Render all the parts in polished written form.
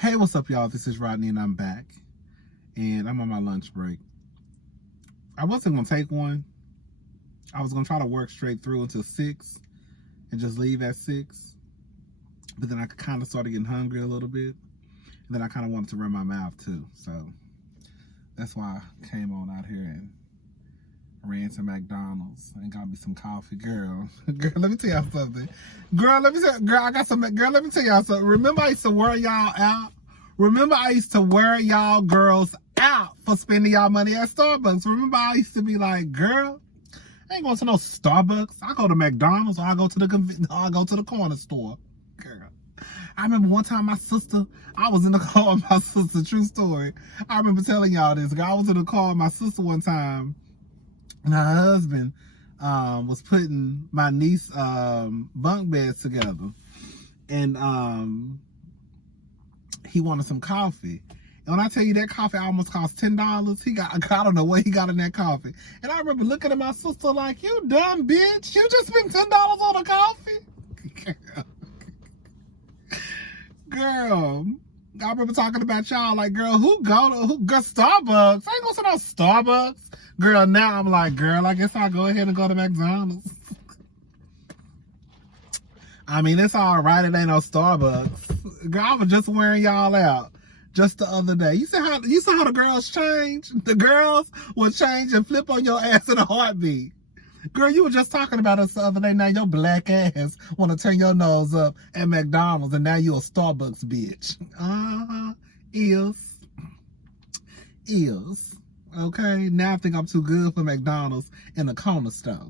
Hey, what's up, y'all? This is Rodney, and I'm back. And I'm on my lunch break. I wasn't going to take one. I was going to try to work straight through until 6 and just leave at 6. But then I kind of started getting hungry a little bit. And then I kind of wanted to run my mouth, too. So that's why I came on out here and ran to McDonald's and got me some coffee. Girl, let me tell y'all something. Girl, let me tell y'all something. Remember I used to wear y'all out? Remember I used to wear y'all girls out for spending y'all money at Starbucks? Remember I used to be like, girl, I ain't going to no Starbucks. I go to McDonald's or I go to the corner store. Girl. I remember one time I was in the car with my sister, true story. I remember telling y'all this. Girl, I was in the car with my sister one time. And her husband was putting my niece's bunk beds together. And he wanted some coffee. And when I tell you that coffee almost cost $10, I don't know what he got in that coffee. And I remember looking at my sister like, you dumb bitch. You just spent $10 on a coffee? Girl. I remember talking about y'all like, girl, who go Starbucks? I ain't going to no Starbucks. Girl, now I'm like, girl, I guess I'll go ahead and go to McDonald's. I mean, it's all right. It ain't no Starbucks. Girl, I was just wearing y'all out just the other day. You saw how the girls change? The girls will change and flip on your ass in a heartbeat. Girl, you were just talking about us the other day. Now your black ass want to turn your nose up at McDonald's, and now you a Starbucks bitch. Is. Okay, now I think I'm too good for McDonald's in the corner store.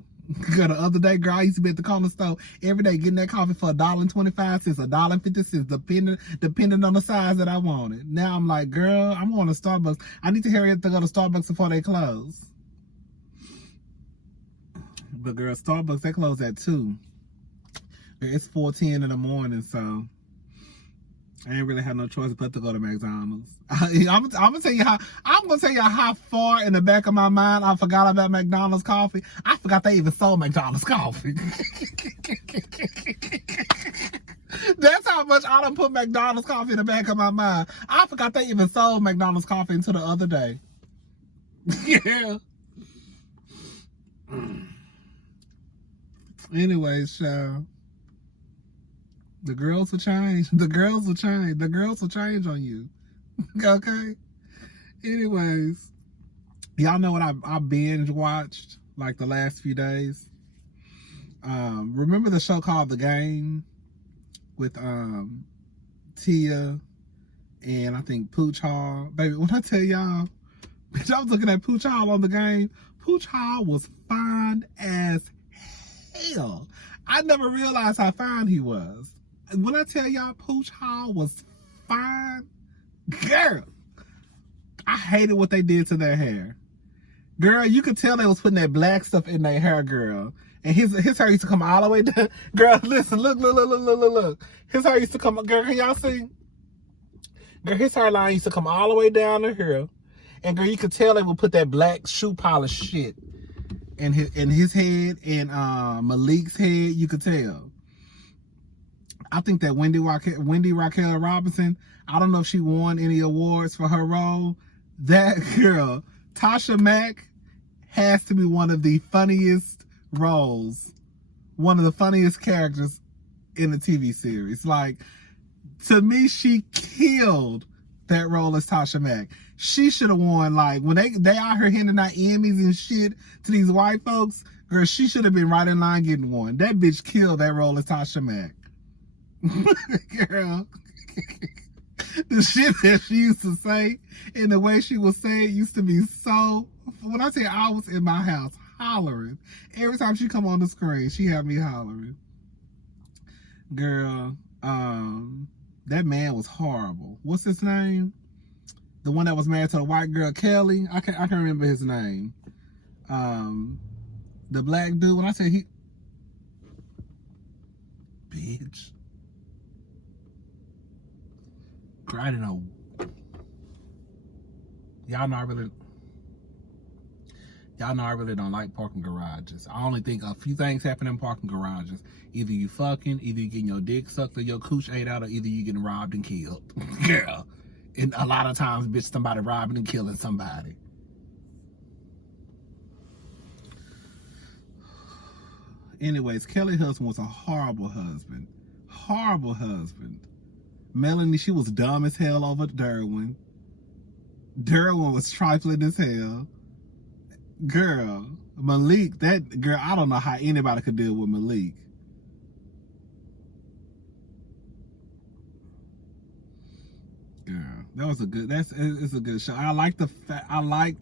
Girl, the other day, girl, I used to be at the corner store every day getting that coffee for $1.25, $1.50, depending on the size that I wanted. Now I'm like, girl, I'm going to Starbucks. I need to hurry up to go to Starbucks before they close. But girl, Starbucks, they close at 2. It's 4:10 in the morning, so I ain't really have no choice but to go to McDonald's. I'm gonna tell you how far in the back of my mind I forgot about McDonald's coffee. I forgot they even sold McDonald's coffee. That's how much I done put McDonald's coffee in the back of my mind. I forgot they even sold McDonald's coffee until the other day. Yeah. Anyways, child. The girls will change. The girls will change. The girls will change on you. Okay? Anyways, y'all know what I binge watched like the last few days? Remember the show called The Game with Tia and I think Pooch Hall? Baby, when I tell y'all, bitch, I was looking at Pooch Hall on The Game. Pooch Hall was fine as hell. I never realized how fine he was. When I tell y'all Pooch Hall was fine, girl, I hated what they did to their hair. Girl, you could tell they was putting that black stuff in their hair, girl. And his hair used to come all the way down. Girl, listen, look. His hair used to come, girl, can y'all see? Girl, his hairline used to come all the way down to here. And girl, you could tell they would put that black shoe polish shit in his head and Malik's head. You could tell. I think that Wendy Raquel Robinson, I don't know if she won any awards for her role. That girl, Tasha Mack, has to be one of the funniest roles, one of the funniest characters in the TV series. Like, to me, she killed that role as Tasha Mack. She should have won, like, when they out here handing out Emmys and shit to these white folks, girl, she should have been right in line getting one. That bitch killed that role as Tasha Mack. Girl, the shit that she used to say and the way she would say it used to be so, when I say I was in my house hollering, every time she come on the screen, she had me hollering. Girl, that man was horrible. What's his name? The one that was married to a white girl, Kelly. I can't remember his name. The black dude, when I say he, bitch. Girl, I didn't know. Y'all know I really. Y'all know I really don't like parking garages. I only think a few things happen in parking garages. Either you fucking, either you getting your dick sucked or your cooch ate out, or either you getting robbed and killed. Girl. And a lot of times, bitch, somebody robbing and killing somebody. Anyways, Kelly's husband was a horrible husband. Horrible husband. Melanie, she was dumb as hell over Derwin. Derwin was trifling as hell. Girl, Malik, that girl, I don't know how anybody could deal with Malik. Girl, that was a good. It's a good show. I liked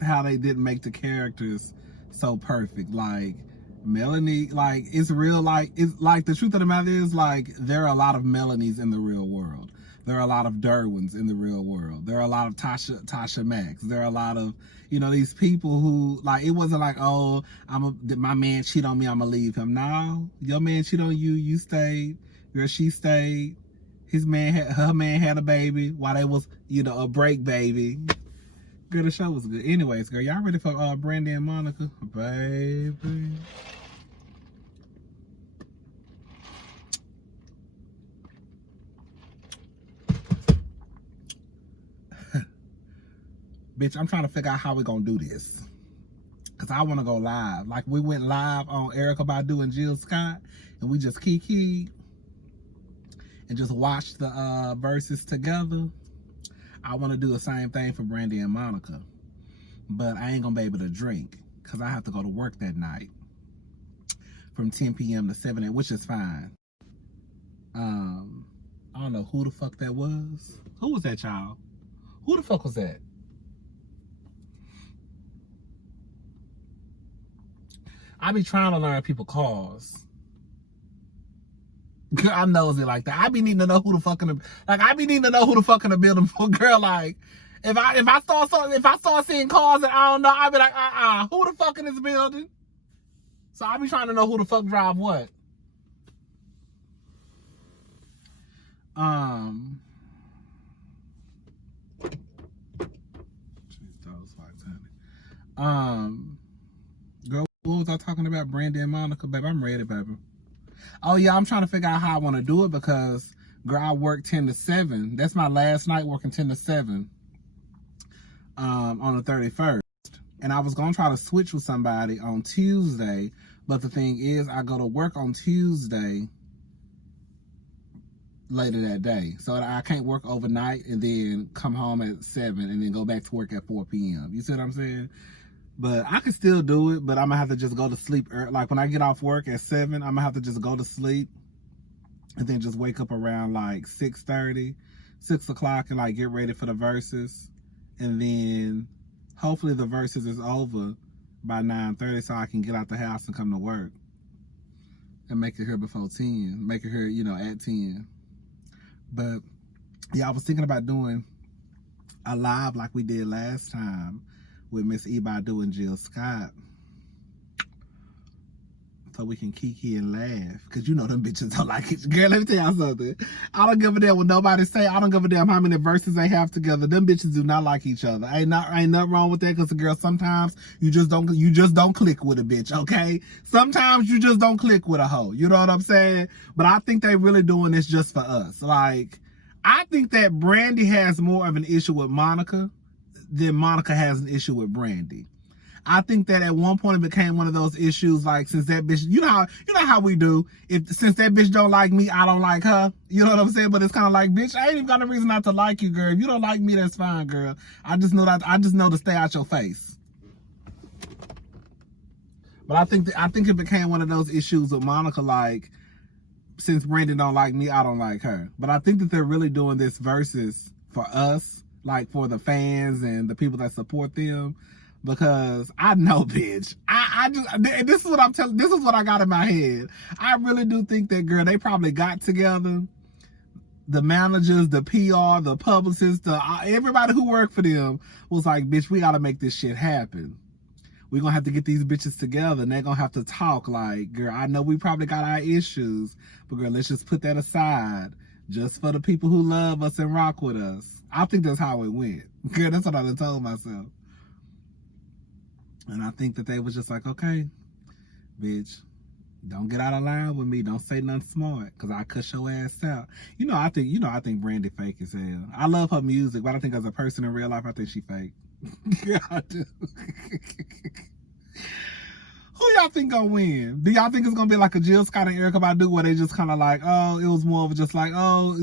how they didn't make the characters so perfect. Like Melanie, like it's real. Like it's like the truth of the matter is, like there are a lot of Melanies in the real world. There are a lot of Derwins in the real world. There are a lot of Tasha Max. There are a lot of, you know, these people who, like, it wasn't like, oh, my man cheat on me, I'm gonna leave him. No, your man cheat on you, you stayed. Girl, she stayed. Her man had a baby while they was, you know, a break baby. Girl, the show was good. Anyways, girl, y'all ready for Brandy and Monica? Baby. Bitch, I'm trying to figure out how we gonna do this. Cause I wanna go live. Like we went live on Erykah Badu and Jill Scott, and we just kikied and just watched the verses together. I wanna do the same thing for Brandy and Monica. But I ain't gonna be able to drink cause I have to go to work that night from 10 p.m. to 7 a.m., which is fine. I don't know who the fuck that was. Who was that, child? Who the fuck was that? I be trying to learn people calls. Girl, I'm nosy like that. I be needing to know who the fuck in the building for. Girl, like if I start seeing calls that I don't know, I be like, who the fuck in this building? So I be trying to know who the fuck drive what. Girl, what was I talking about? Brandy and Monica, baby. I'm ready, baby. Oh yeah, I'm trying to figure out how I want to do it because, girl, I work 10 to 7. That's my last night working 10 to 7 on the 31st. And I was going to try to switch with somebody on Tuesday, but the thing is, I go to work on Tuesday later that day. So I can't work overnight and then come home at 7 and then go back to work at 4 p.m. You see what I'm saying? But I can still do it, but I'm gonna have to just go to sleep. Like when I get off work at 7, I'm gonna have to just go to sleep and then just wake up around like 6:30, 6 o'clock and like get ready for the verses. And then hopefully the verses is over by 9:30 so I can get out the house and come to work and make it here before 10, make it here, you know, at 10. But yeah, I was thinking about doing a live like we did last time with Miss Badu and Jill Scott, so we can kiki and laugh, because you know them bitches don't like it. Girl, let me tell y'all something. I don't give a damn what nobody say. I don't give a damn how many verses they have together. Them bitches do not like each other. Ain't nothing wrong with that, because girl, sometimes you just don't click with a bitch, okay? Sometimes you just don't click with a hoe. You know what I'm saying? But I think they really doing this just for us. Like, I think that Brandy has more of an issue with Monica than Monica has an issue with Brandy. I think that at one point it became one of those issues, like, since that bitch, you know how we do. Since that bitch don't like me, I don't like her. You know what I'm saying? But it's kind of like, bitch, I ain't even got no reason not to like you, girl. If you don't like me, that's fine, girl. I just know to stay out your face. But I think it became one of those issues with Monica, like, since Brandy don't like me, I don't like her. But I think that they're really doing this versus for us, like for the fans and the people that support them, because I know, bitch. This is what I'm telling. This is what I got in my head. I really do think that, girl, they probably got together. The managers, the PR, the publicists, everybody who worked for them was like, bitch, we got to make this shit happen. We're going to have to get these bitches together, and they're going to have to talk like, girl, I know we probably got our issues, but girl, let's just put that aside just for the people who love us and rock with us. I think that's how it went. Girl, that's what I told myself. And I think that they was just like, okay, bitch, don't get out of line with me. Don't say nothing smart, cause I cuss your ass out. I think Brandy fake as hell. I love her music, but I think as a person in real life, I think she fake. Yeah, I do. Who y'all think gonna win? Do y'all think it's gonna be like a Jill Scott and Erykah Badu, where they just kind of like, oh, it was more of just like, oh,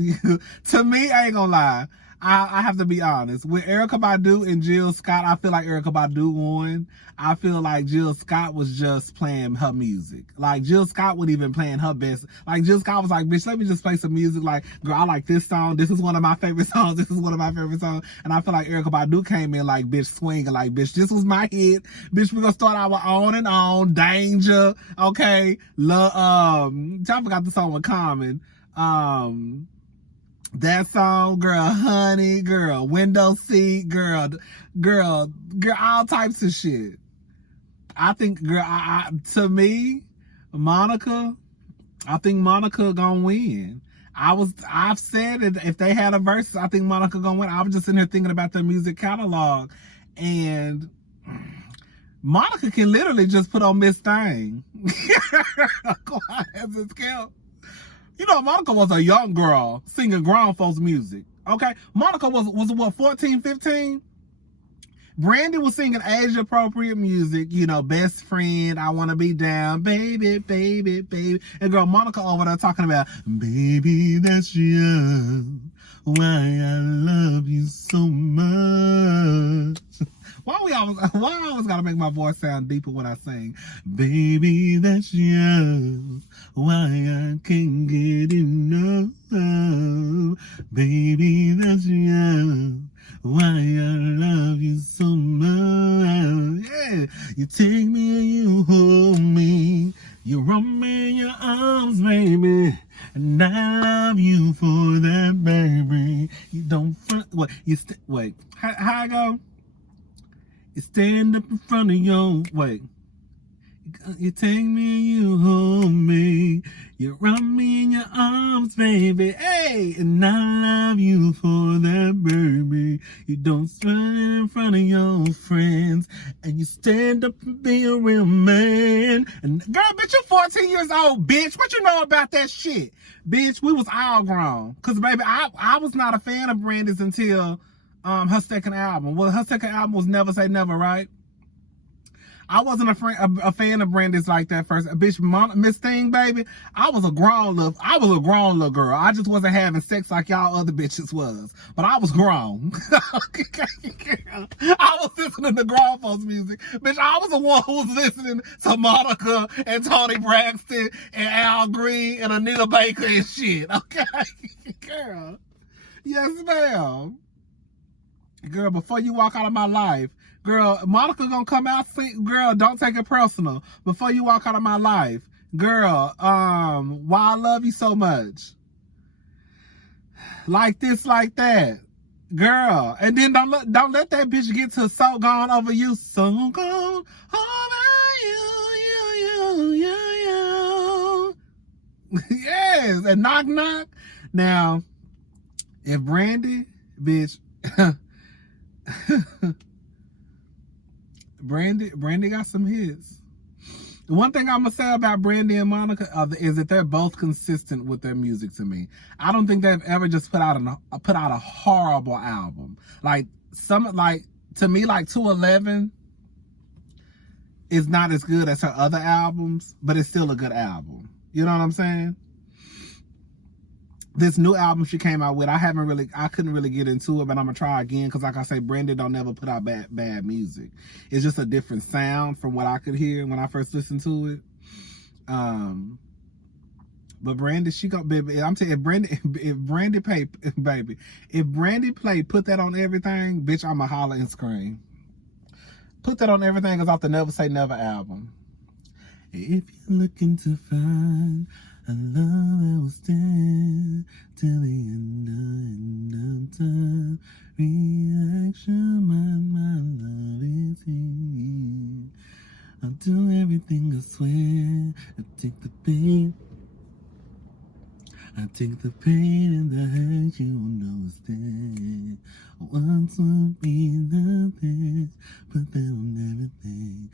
to me, I ain't gonna lie. I have to be honest. With Erykah Badu and Jill Scott, I feel like Erykah Badu won. I feel like Jill Scott was just playing her music. Like, Jill Scott wasn't even playing her best. Like, Jill Scott was like, bitch, let me just play some music. Like, girl, I like this song. This is one of my favorite songs. This is one of my favorite songs. And I feel like Erykah Badu came in like, bitch, swinging. Like, bitch, this was my hit. Bitch, we're gonna start our On and On, Danger, okay? I forgot the song with Common. That song, girl, Honey, girl, Window Seat, girl, all types of shit. I think, girl, to me, Monica, I think Monica gonna win. I've said that if they had a versus, I think Monica gonna win. I was just in here thinking about their music catalog, and Monica can literally just put on Miss Thing. As it count. Monica was a young girl singing grown folks music. Okay, Monica was what, 14, 15? Brandy was singing age appropriate music, Best Friend, I Wanna Be Down, baby, baby, baby. And girl, Monica over there talking about, baby, that's you, why I love you so much. Why I always gotta make my voice sound deeper when I sing? Baby, that's you, why I can't get enough. Baby, that's you, why I love you so much. Yeah, you take me and you hold me, you rub me in your arms, baby, and I love you for that, baby. You don't wait. How I go? You stand up in front of you take me and you hold me, you rub me in your arms, baby, hey, and I love you for that, baby. You don't stand in front of your friends, and you stand up and be a real man. And girl, bitch, you're 14 years old, bitch. What you know about that shit? Bitch, we was all grown. Cause baby, I was not a fan of Brandy's until her second album. Well, her second album was Never Say Never, right? I wasn't a fan of Brandy's like that first. Bitch, Miss Thing, baby, I was a grown little girl. I just wasn't having sex like y'all other bitches was. But I was grown. I was listening to grown folks music. Bitch, I was the one who was listening to Monica and Toni Braxton and Al Green and Anita Baker and shit. Okay? Girl. Yes, ma'am. Girl, before you walk out of my life, girl, Monica gonna come out, girl, don't take it personal. Before you walk out of my life, girl, why I love you so much. Like this, like that. Girl, and then don't let that bitch get to So Gone Over You. So gone over you. Yes, and Knock Knock. Now, if Brandy, bitch, Brandy got some hits. The one thing I'm gonna say about Brandy and Monica is that they're both consistent with their music to me. I don't think they've ever just put out a horrible album. To me, 211 is not as good as her other albums, but it's still a good album. You know what I'm saying? This new album she came out with, I couldn't really get into it, but I'm gonna try again because, like I say, Brandy don't never put out bad music. It's just a different sound from what I could hear when I first listened to it. But Brandy, she got, baby. I'm telling you, if Brandy play, put that on everything, bitch, I'ma holler and scream. Put that on everything is off the Never Say Never album. If you're looking to find a love that will stand till the end of time, reaction, my love is here. I'll do everything, I swear. I take the pain and the hurt, you will know it's there. Once will be the best, put that on everything.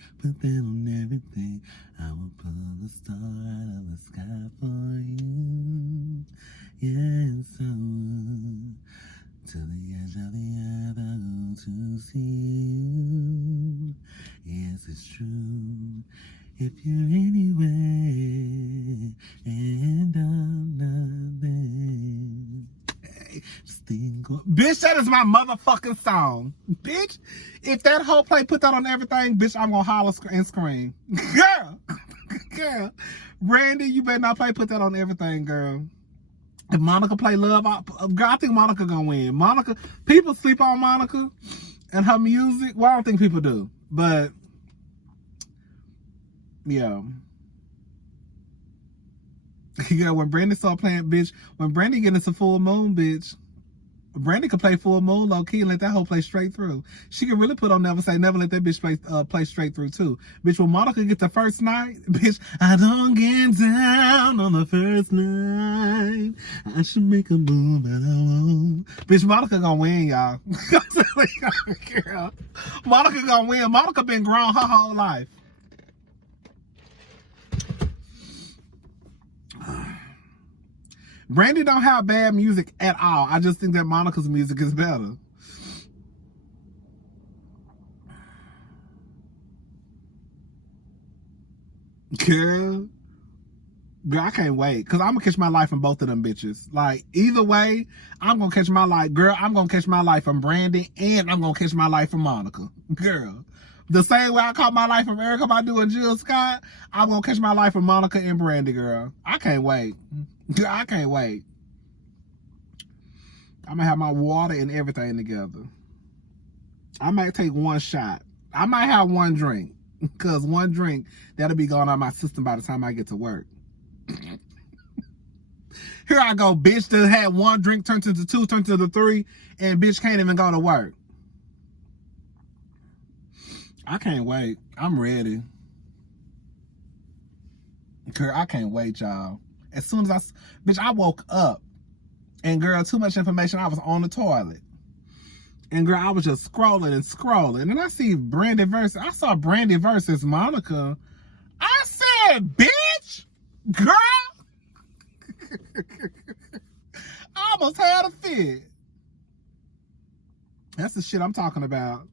to the edge of the earth to see you. Yes, it's true. If you're anywhere and I'm not there, hey, bitch, that is my motherfucking song. Bitch, if that whole play put that on everything, bitch, I'm gonna holler and scream. Girl, Brandy, you better not put that on everything, girl. If Monica play Love, girl, I think Monica gonna win. Monica, people sleep on Monica and her music. Well, I don't think people do, but yeah. Yeah, when Brandy start playing, bitch, when Brandy get into Full Moon, bitch, Brandy could play Full Moon low key and let that whole play straight through. She can really put on Never Say Never, let that bitch play straight through too. Bitch, when Monica get the first night, bitch, I don't get down on the first night. I should make a move, but I won't. Bitch, Monica gonna win, y'all. Girl, Monica gonna win. Monica been grown her whole life. Brandy don't have bad music at all. I just think that Monica's music is better. Girl, I can't wait. Because I'm going to catch my life from both of them bitches. Like, either way, I'm going to catch my life. Girl, I'm going to catch my life from Brandy and I'm going to catch my life from Monica. Girl. The same way I caught my life from Erykah Badu and Jill Scott, I'm going to catch my life from Monica and Brandy, girl. I can't wait. I can't wait. I'm going to have my water and everything together. I might take one shot. I might have one drink. Because one drink, that'll be going out of my system by the time I get to work. Here I go, bitch, that had one drink turned into two, turned into three, and bitch can't even go to work. I can't wait. I'm ready. Girl, I can't wait, y'all. As soon as I woke up, and girl, too much information, I was on the toilet. And girl, I was just scrolling and scrolling. And I see Brandy Verzuz. I saw Brandy Verzuz Monica. I said, bitch, girl. I almost had a fit. That's the shit I'm talking about.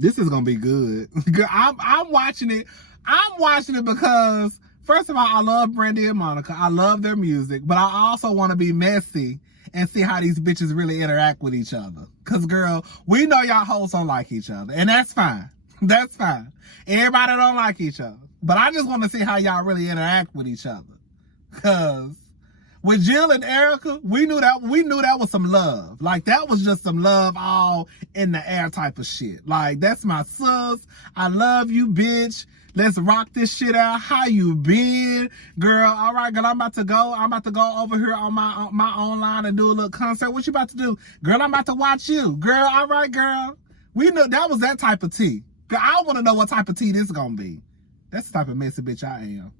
This is gonna be good. I'm watching it. I'm watching it because, first of all, I love Brandy and Monica. I love their music, but I also want to be messy and see how these bitches really interact with each other. Cause girl, we know y'all hoes don't like each other, and that's fine. That's fine. Everybody don't like each other, but I just want to see how y'all really interact with each other. Cause with Jill and Erykah, we knew that was some love. Like, that was just some love all in the air type of shit. Like, that's my sus. I love you, bitch. Let's rock this shit out. How you been? Girl, all right, girl, I'm about to go over here on my online and do a little concert. What you about to do? Girl, I'm about to watch you. Girl, all right, girl. We knew that was that type of tea. Girl, I want to know what type of tea this is going to be. That's the type of messy bitch I am.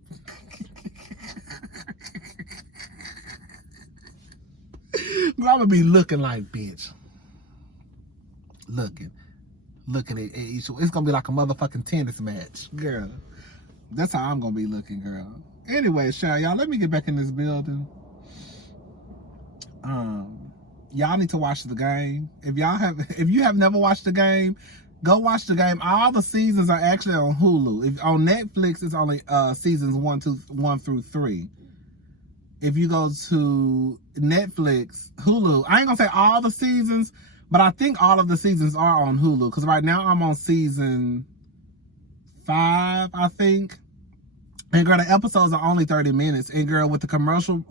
I'm gonna be looking like, bitch. Looking at each. It's gonna be like a motherfucking tennis match, girl. That's how I'm gonna be looking, girl. Anyway, y'all, let me get back in this building. Y'all need to watch the game. If you have never watched the game, go watch the game. All the seasons are actually on Hulu. On Netflix, it's only seasons 1 through 3. If you go to Netflix, Hulu, I ain't gonna say all the seasons, but I think all of the seasons are on Hulu. Because right now I'm on season 5, I think. And girl, the episodes are only 30 minutes. And girl, with the commercial,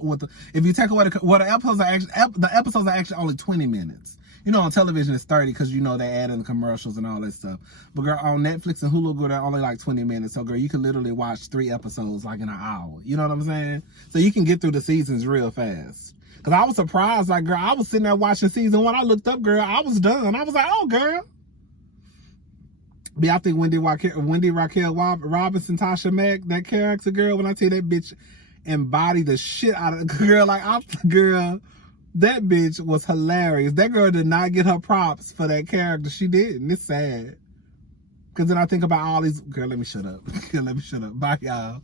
if you take away the episodes are actually only 20 minutes. You know, on television it's 30 because you know they add in the commercials and all that stuff. But girl, on Netflix and Hulu, girl, they're only like 20 minutes. So girl, you can literally watch 3 episodes like in an hour. You know what I'm saying? So you can get through the seasons real fast. Cause I was surprised, like girl, I was sitting there watching season 1. I looked up, girl, I was done. I was like, oh girl. But I think Wendy Raquel Robinson, Tasha Mack, that character, girl, when I tell you that bitch embodied the shit out of girl, that bitch was hilarious. That girl did not get her props for that character. She didn't. It's sad. Because then I think about all these... Girl, let me shut up. Bye, y'all.